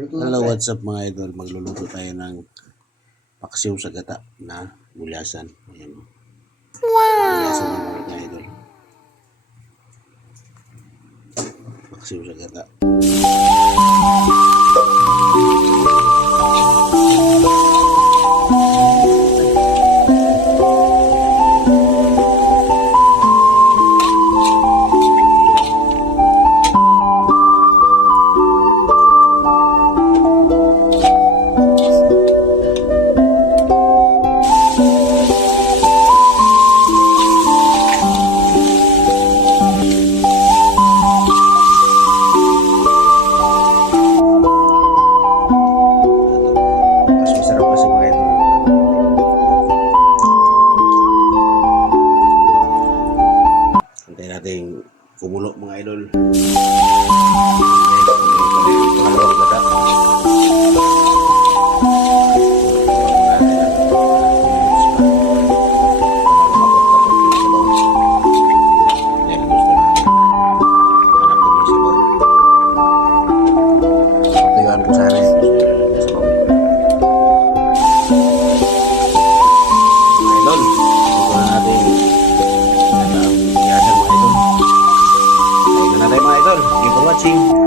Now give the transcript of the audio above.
Hello, what's up mga idol? Magluluto tayo ng paksiw sa gata na gulyasan. Ayan. Gulyasan ng mga idol. Paksiw sa gata. Hintayin natin kumulo mga idol. Pangalawang gata. Tingnan ko sana yung sabaw. Mga idol, ito na natin gata ang gulyasan mga idol. Ayun na tayo mga idol. Thank you for watching.